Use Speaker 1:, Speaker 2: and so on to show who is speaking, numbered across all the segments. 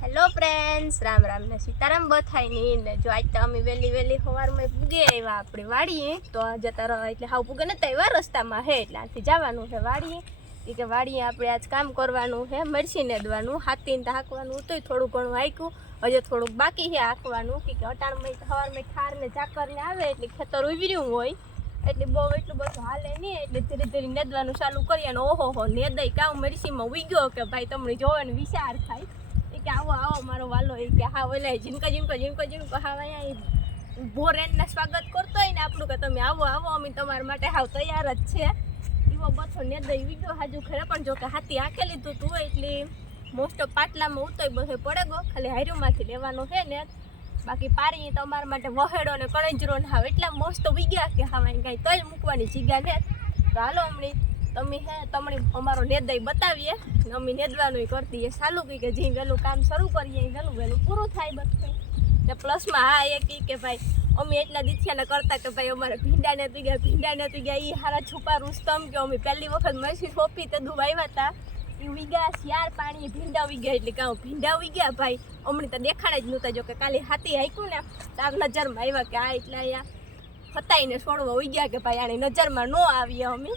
Speaker 1: Hello friends Ram Ram ને સીતારામ બથાઈ ની જો આજ તો અમે વહેલી વહેલી સવારમાં પૂગે આવ્યા આપણે વાડીએ. તો જતા રહો એટલે હાવ પૂગે નતા આવ્યા રસ્તામાં હે, એટલે આથી જવાનું છે વાડીએ. કે વાડીએ આપણે આજ કામ કરવાનું છે મરસી નેદવાનું, હાથીને તો હાંકવાનું તોય થોડું ઘણું હાંક્યું હજુ થોડુંક બાકી છે હાંકવાનું કે અટાણમાં સવારમાં ઠાર ને ચાકર ને આવે એટલે ખેતર ઉભર્યું હોય. એટલે બહુ એટલું બધું હાલે નહીં, એટલે ધીરે ધીરે નેદવાનું ચાલુ કરીએ અને ઓહો હો નેદાઈ કાવ મરસીમાં ઉગ્યો કે ભાઈ તમને જોવાનો વિચાર થાય. આવો વાલો એ કે, હા, ઓલે ઝીણકો ઝીણકો ઝીણકો ઝીણકો. હા અહીંયા ભોરેનને સ્વાગત કરતો હોય ને આપણું કે તમે આવો આવો, અમે તમારા માટે હાવ તૈયાર જ છે. એવો બથો દઈ વીડિયો હાજુ ખરે પણ જો કે હાથી આંખે લીધું તું એટલે મોસ્ટ ઓફ પાટલામાં ઉતોય બધો પડે ગો, ખાલી હાર્યુમાંથી લેવાનો છે ને. બાકી પારી તમારા માટે વહેડો ને કણજરો ને હાવ, એટલા મસ્ત ગયા કે હા કાંઈ તલ મૂકવાની જગ્યા ને. તો હાલો, હમણી તમે હે, તમને અમારો નેદાઈ બતાવીએ. ને અમે નેદવાનું કરતી એ સાલું કહી કે જે વહેલું કામ શરૂ કરીએ એ વહેલું વહેલું પૂરું થાય બધું. ને પ્લસમાં હા એ કહી કે ભાઈ, અમે એટલા દીથિયાને કરતા કે ભાઈ અમારે ભીંડા નથી ગયા, ભીંડા નથી ગયા. એ હારા છુપા રૂસ્તમ કે અમે પહેલી વખત મશીન થોપી તે દુબ આવ્યા હતા. એ વિગા યાર પાણી, ભીંડા વિગા એટલે કાં ભીંડા વિગા ભાઈ. અમને તો દેખાડે જ નહોતા જો કે કાલે હાથી હાઈકું ને, તાર નજરમાં આવ્યા કે આ એટલા અહીંયા ફતાઈને છોડવા ઉગ્યા કે ભાઈ, આની નજરમાં ન આવીએ અમે.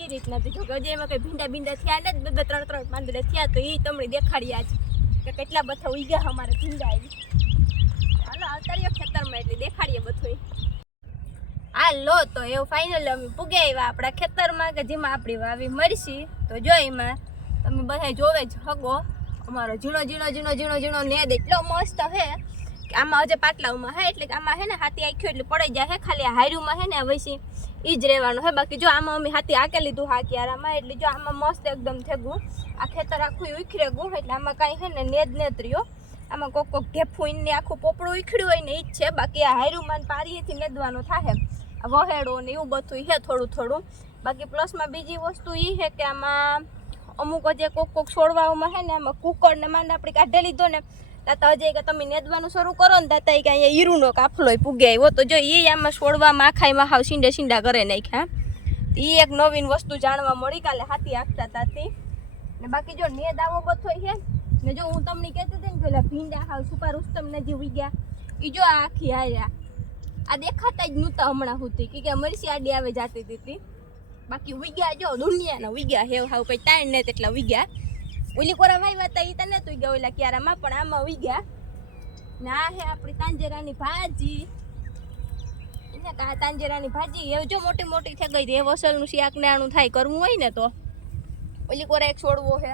Speaker 1: એ રીતના બીજું કે એમાં કંઈ ભીંડા ભીંડા થયા ને બે બે, ત્રણ ત્રણ પાંદડા થયા તો એ તમને દેખાડ્યા છે કે કેટલા બધા ઉગ્યા અમારે ભીંડા આવી હાલો આવતારીઓ ખેતરમાં એટલે દેખાડીએ બધું આ લો તો એવું ફાઇનલ અમે પૂગે આવ્યા આપણા ખેતરમાં કે જેમાં આપણી વાવી મરસી. તો જો એમાં તમે બધા જોવે જ હગો. અમારો ઝીણો ઝીણો ઝીણો ઝીણો ઝીણો નેદ એટલો મસ્ત હે. આમાં હજે પાટલાઓમાં હે, એટલે કે આમાં હે ને હાથી આખ્યો એટલે પડી જાય હે, ખાલી આ હાર્યુંમાં હે ને વૈસી ઈ જ રહેવાનું હે. બાકી જો આમાં અમે હાથી આકે લીધું હા ક્યારામાં, એટલે જો આમાં મસ્ત એકદમ થેગું આ ખેતર આખું ઉખરે ગયું એટલે આમાં કાંઈ હે ને નેદ નેત રહ્યો. આમાં કોક કોક ઢેફું ને આખું પોપડું ઉખડ્યું હોય ને એ જ છે. બાકી આ હાર્યુંમાં પારીએથી નેદવાનું થાય વહેડો ને એવું બધું છે થોડું થોડું. બાકી પ્લસમાં બીજી વસ્તુ એ છે કે આમાં અમુક જે કોક કોક છોડવામાં છે ને આમાં કુકર ને માંડ આપણે કાઢી લીધો ને તાતા અજય કે તમે નેદવાનું શરૂ કરો ને તાતા કે અહીંયા હીરુનો કાફલો પૂગે આવ્યો. તો જો એ આમાં છોડવામાં આખાઈમાં હાવ સીંડા સીંડા કરે નાખ્યા. એ એક નવીન વસ્તુ જાણવા મળી. કાલે હાથી આખતા તાથી ને બાકી જો નેદ આવો બધો છે. ને જો હું તમને કહેતી હતી ને ઓલા ભીંડા હાવ સુપાર ઉત્તમ ને જે ઉગ્યા એ જો આ આખી હાર્યા. આ દેખાતા જ નહોતા હમણાં સુધી. કે કે મરસી આડી આવે જાતી હતી બાકી વિગ્યા જો, દુનિયાના વિગ્યા હેવ હાવ કઈ તાણ ને તેટલા વિગ્યા ઓલી કોરા વાવ્યા હતા ઈ તને તું ગયા ઓલા ક્યારામાં, પણ આમાં વિગ્યા ગયા. ના હે આપણી તાંજેરાની ભાજી. એને કહા તાંજેરાની ભાજી? એ જો મોટી મોટી થઈ ગઈ એ વસલનું શાક ને આનું થાય કરવું હોય ને તો. ઓલી કોરા એક છોડવો હે.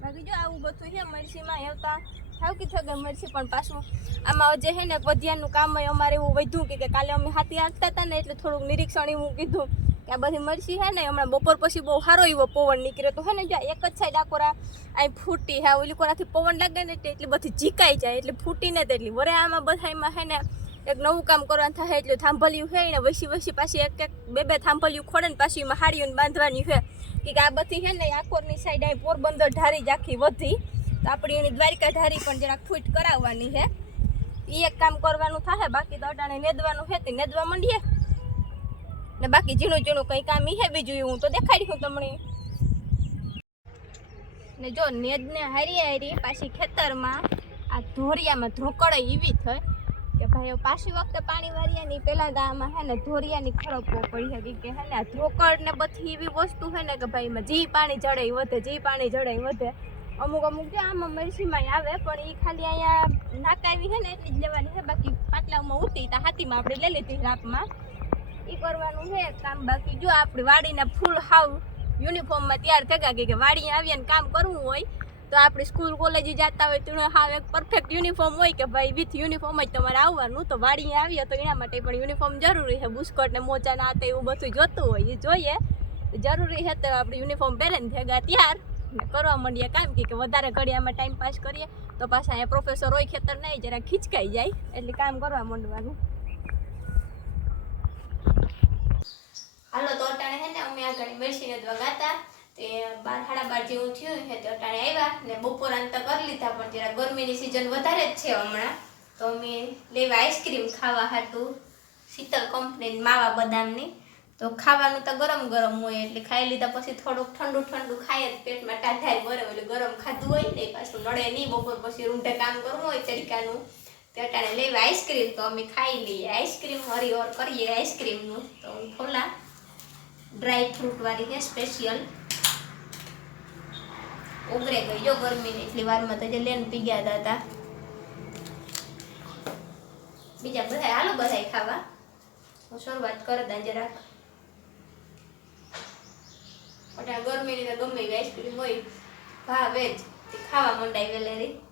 Speaker 1: બાકી જો આવું બધું છે મરસીમાં હેવતા થાવકી થઈ ગઈ મરસી, પણ પાછું આમાં જે છે ને વધ્યાનું કામ અમારે એવું વધ્યું કે કાલે અમે હાથી હાંકતા હતા ને એટલે થોડુંક નિરીક્ષણ એવું કીધું. કે આ બધી મરસી છે ને, હમણાં બપોર પછી બહુ સારો એવો પવન નીકળ્યો તો હે ને જો એક જ સાઈડ આકોરા અહીં ફૂટી હા, ઓલી કોરાથી પવન લાગે ને એટલે બધી જીકાઈ જાય, એટલે ફૂટી ને તેટલી. વરે આમાં બધામાં હે ને, એક નવું કામ કરવાનું થાય એટલે થાંભલ્યું છે ને, વસી વસી પાછી એક એક બે બે થાંભલ્યું ખોડે ને, પાછી એમાં હાડીઓને બાંધવાની છે કે આ બધી છે ને આકોરની સાઈડ અહીં પોરબંદર ઢારી જ આખી વધી. તો આપણી એની દ્વારિકા ઢારી પણ જરાક ફૂટ કરાવવાની છે એ એક કામ કરવાનું થાય બાકી તો અટાણે નેદવાનું છે તે નેદવા માંડીએ. ને બાકી ઝીણું ઝીણું કંઈ કામ હે બીજું હું તો દેખાડ્યું તમને. ને જો નેદને હારી હારી પાછી ખેતરમાં આ ધોરિયામાં ધોકળે એવી થઈ કે ભાઈ પાછી વખતે પાણી વાળ્યાની પહેલાં તો આમાં હે ને ધોરિયાની ખડકો પડી હતી કે હે ને ધ્રોકડ ને બધી એવી વસ્તુ છે ને કે ભાઈ એમાં જી પાણી જડે વધે, જી પાણી જડે વધે. અમુક અમુક જે આમાં મરસીમાં આવે પણ એ ખાલી અહીંયા નાકાવી હે ને એટલી જ લેવાની છે બાકી પાટલામાં ઉતી તો હાથીમાં આપણે લઈ લીધી રાપમાં એ કરવાનું છે. કામ બાકી જો આપણે વાડીના ફૂલ હાવ યુનિફોર્મમાં તૈયાર થયા કે વાડી આવીએ ને કામ કરવું હોય, તો આપણે સ્કૂલ કોલેજ જતા હોય તો હાવ એક પરફેક્ટ યુનિફોર્મ હોય કે ભાઈ વિથ યુનિફોર્મ જ તમારે આવવાનું. તો વાડી આવીએ તો એના માટે પણ યુનિફોર્મ જરૂરી છે. બુસ્કટ ને મોજા ના એવું બધું જોતું હોય એ જોઈએ. જરૂરી છે તો આપણે યુનિફોર્મ પહેરે ને ભેગા ત્યાર. કરવા માંડીએ કામ કે વધારે ઘડિયામાં ટાઈમ પાસ કરીએ. તો પાછા અહીંયા પ્રોફેસર હોય ખેતર નહીં જરા ખીચકાઈ જાય. એટલે કામ કરવા માંડવાનું. હાલો, તો અટાણે હે ને, અમે આગળ બેસીને વગાતા. તે બાર, સાડા બાર જેવું થયું છે તો અટાણે આવ્યા ને બપોર અંત કરી લીધા, પણ જરા ગરમીની સિઝન વધારે જ છે હમણાં. તો અમે લેવા આઈસ્ક્રીમ ખાવા હતું શીતલ કંપની માવા બદામની. તો ખાવાનું તો ગરમ ગરમ હોય, એટલે ખાઈ લીધા પછી થોડુંક ઠંડુ ઠંડુ ખાઈએ જ પેટમાં ટાઢાઈ બરે એટલે ગરમ ખાધું હોય ને પાછું નડે નહીં, બપોર પછી રૂંઢે કામ કરવું હોય તરીકાનું તે અટાણે લેવા આઈસ્ક્રીમ તો અમે ખાઈ લઈએ. આઈસ્ક્રીમ હરિહર કરીએ આઈસ્ક્રીમનું તો ખોલા. ડ્રાય ફ્રૂટ વાળી છે સ્પેશિયલ ઉગરે ગઈ જો ગરમીની એટલી વારમાં તો જે લેન પી ગયા હતા. બીજા બધા હાલો બધા ખાવા. હું શરૂઆત કર દા જરાક. અટાણે ગરમીની તો ગમે આઈસ્ક્રીમ હોય, ભાવે જ. ખાવા મંડાય વેલેરી.